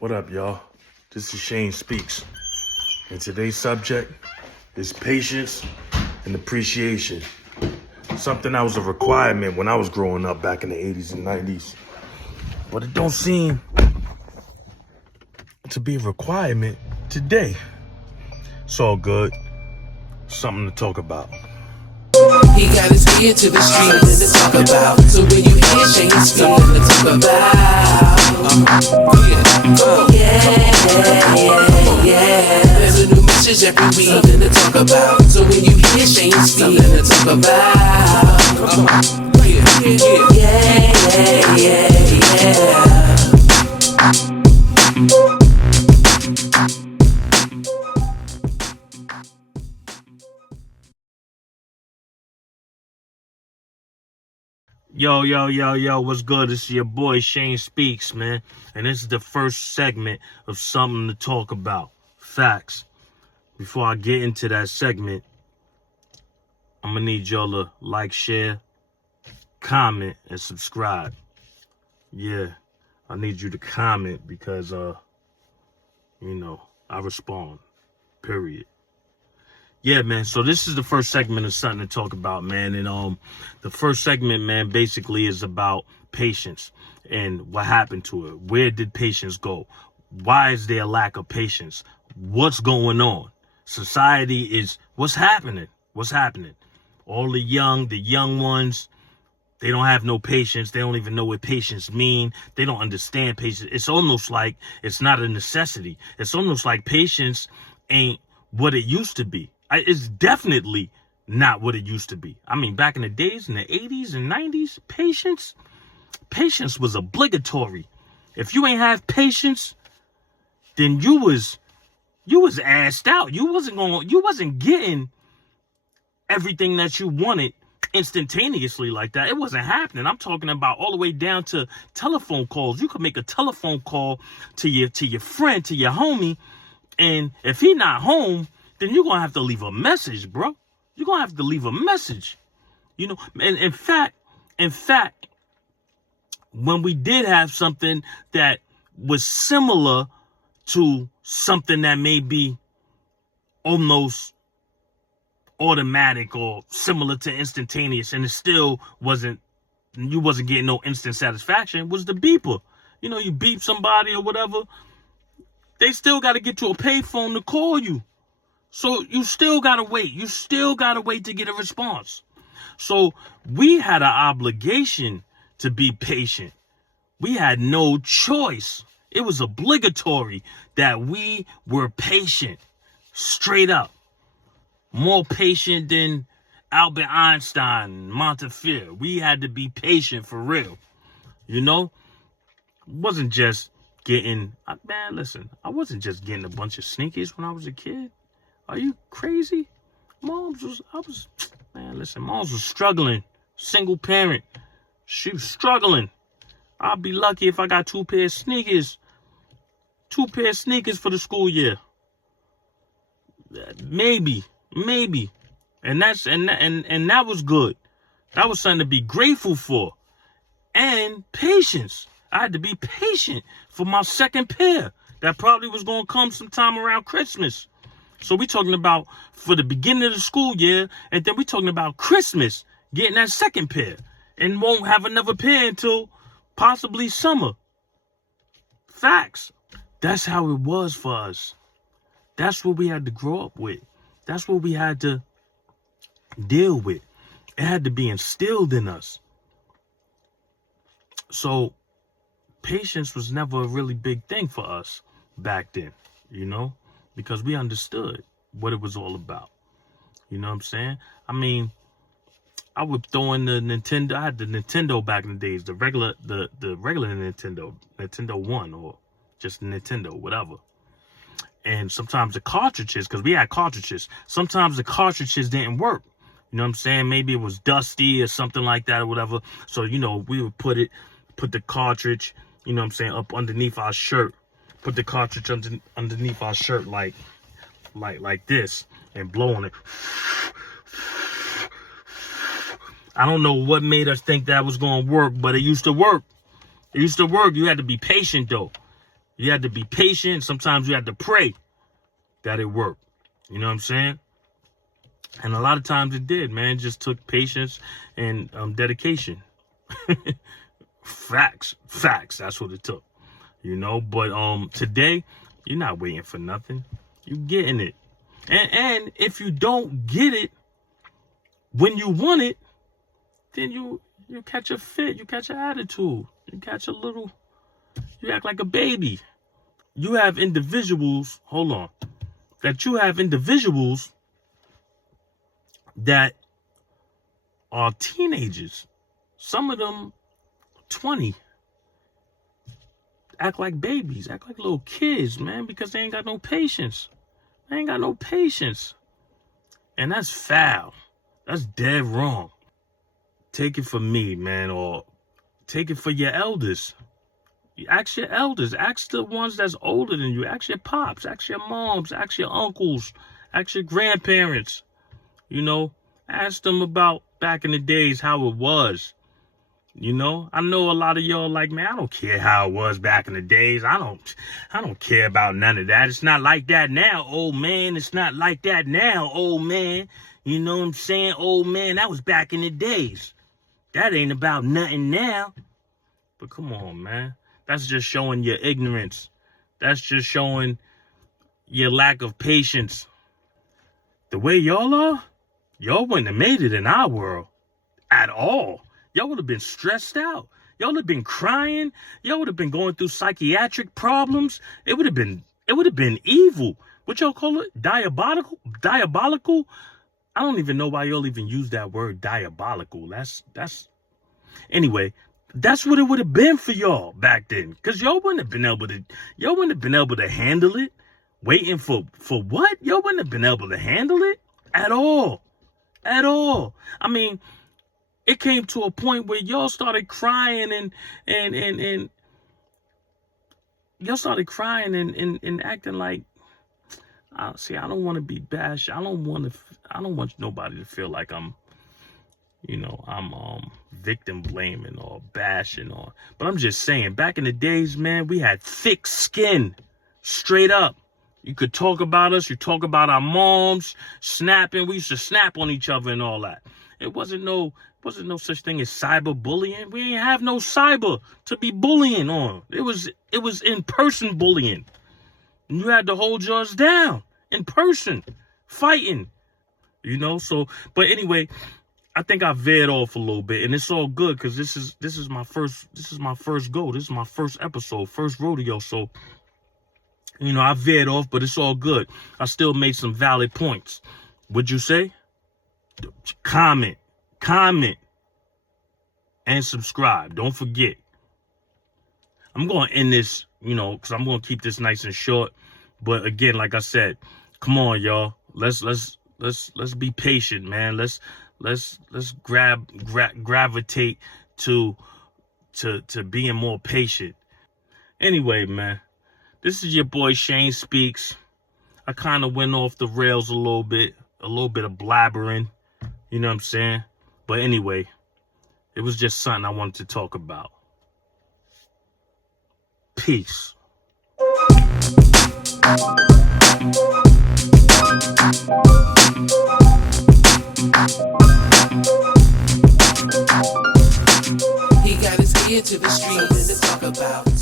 What up, y'all? This is Shane Speaks, and today's subject is patience and appreciation. Something that was a requirement when I was growing up back in the 80s and 90s, but it don't seem to be a requirement today. It's all good. Something to talk about. He got his ear to the streets to talk about. So when you hear Shane speak, to talk about. Yeah. There's a new message every week, something to talk about. So when you hear Shane speak, something to talk about. Yeah. Yo, what's good? It's your boy Shane Speaks, man. And this is the first segment of something to talk about. Facts. Before I get into that segment, I'm gonna need y'all to like, share, comment, and subscribe. Yeah, I need you to comment because, I respond. Period. Yeah, man. So this is the first segment of something to talk about, man. And the first segment, man, basically is about patience and what happened to it. Where did patience go? Why is there a lack of patience? What's going on? Society is what's happening? What's happening? All the young ones, they don't have no patience. They don't even know what patience mean. They don't understand patience. It's almost like it's not a necessity. It's almost like patience ain't what it used to be. It's definitely not what it used to be. I mean, back in the days, in the 80s and 90s, patience was obligatory. If you ain't have patience, then you was assed out. You wasn't getting everything that you wanted instantaneously like that. It wasn't happening. I'm talking about all the way down to telephone calls. You could make a telephone call to your friend, to your homie, and if he not home, then you're gonna have to leave a message, bro. You're gonna have to leave a message. And in fact, when we did have something that was similar to something that may be almost automatic or similar to instantaneous, and it still you wasn't getting no instant satisfaction, was the beeper. You beep somebody or whatever, they still got to get to a payphone to call you. So you still got to wait. You still got to wait to get a response. So we had an obligation to be patient. We had no choice. It was obligatory that we were patient. Straight up. More patient than Albert Einstein, Montefiore. We had to be patient for real. It wasn't just getting, I wasn't just getting a bunch of sneakers when I was a kid. Are you crazy? Moms was struggling. Single parent. She was struggling. I'll be lucky if I got 2 pair of sneakers. 2 pair of sneakers for the school year. Maybe. And that was good. That was something to be grateful for. And patience. I had to be patient for my second pair. That probably was going to come sometime around Christmas. So we talking about for the beginning of the school year, and then we talking about Christmas, getting that second pair, and won't have another pair until possibly summer. Facts. That's how it was for us. That's what we had to grow up with. That's what we had to deal with. It had to be instilled in us. So patience was never a really big thing for us back then, because we understood what it was all about. You know what I'm saying? I mean, I would throw in the Nintendo. I had the Nintendo back in the days, the regular Nintendo 1, or just Nintendo, whatever. And sometimes the cartridges, because we had cartridges, sometimes the cartridges didn't work. You know what I'm saying? Maybe it was dusty or something like that or whatever. So, we would put the cartridge, up underneath our shirt. Put the cartridge underneath our shirt like this and blow on it. I don't know what made us think that was going to work, but it used to work. You had to be patient, though. You had to be patient. Sometimes you had to pray that it worked. You know what I'm saying? And a lot of times it did, man. It just took patience and dedication. Facts. That's what it took. You know, but today, you're not waiting for nothing. You're getting it. And if you don't get it when you want it, then you catch a fit. You catch an attitude. You catch you act like a baby. You have individuals, that are teenagers. Some of them 20. Act like babies, act like little kids, man, because they ain't got no patience. They ain't got no patience. And that's foul. That's dead wrong. Take it for me, man, or take it for your elders. Ask your elders. Ask the ones that's older than you. Ask your pops. Ask your moms. Ask your uncles. Ask your grandparents. You know, ask them about back in the days, how it was. You know, I know a lot of y'all like, man, I don't care how it was back in the days. I don't care about none of that. It's not like that now, old man. It's not like that now, old man. You know what I'm saying? Old man, that was back in the days. That ain't about nothing now. But come on, man. That's just showing your ignorance. That's just showing your lack of patience. The way y'all are, y'all wouldn't have made it in our world at all. Y'all would have been stressed out. Y'all would have been crying. Y'all would have been going through psychiatric problems. It would have been evil. What y'all call it? Diabolical? I don't even know why y'all even use that word diabolical. Anyway, that's what it would have been for y'all back then. Cause y'all wouldn't have been able to handle it. Waiting for what? Y'all wouldn't have been able to handle it at all. At all. I mean, it came to a point where y'all started crying and y'all started crying and acting like, I don't want to be bashed. I don't want nobody to feel like I'm victim blaming or bashing but I'm just saying, back in the days, man, we had thick skin, straight up. You could talk about us. You talk about our moms snapping. We used to snap on each other and all that. It wasn't no such thing as cyber bullying. We ain't have no cyber to be bullying on. It was in-person bullying. And you had to hold yours down in person, fighting, you know? So, but anyway, I think I veered off a little bit, and it's all good because this is my first go. This is my first episode, first rodeo. So, you know, I veered off, but it's all good. I still made some valid points. What'd you say? Comment, and subscribe. Don't forget. I'm going to end this, you know, because I'm going to keep this nice and short. But again, like I said, come on, y'all. Let's be patient, man. Let's gravitate to being more patient. Anyway, man, this is your boy Shane Speaks. I kind of went off the rails a little bit of blabbering. You know what I'm saying? But anyway, it was just something I wanted to talk about. Peace. He got his ear to the streets to talk about.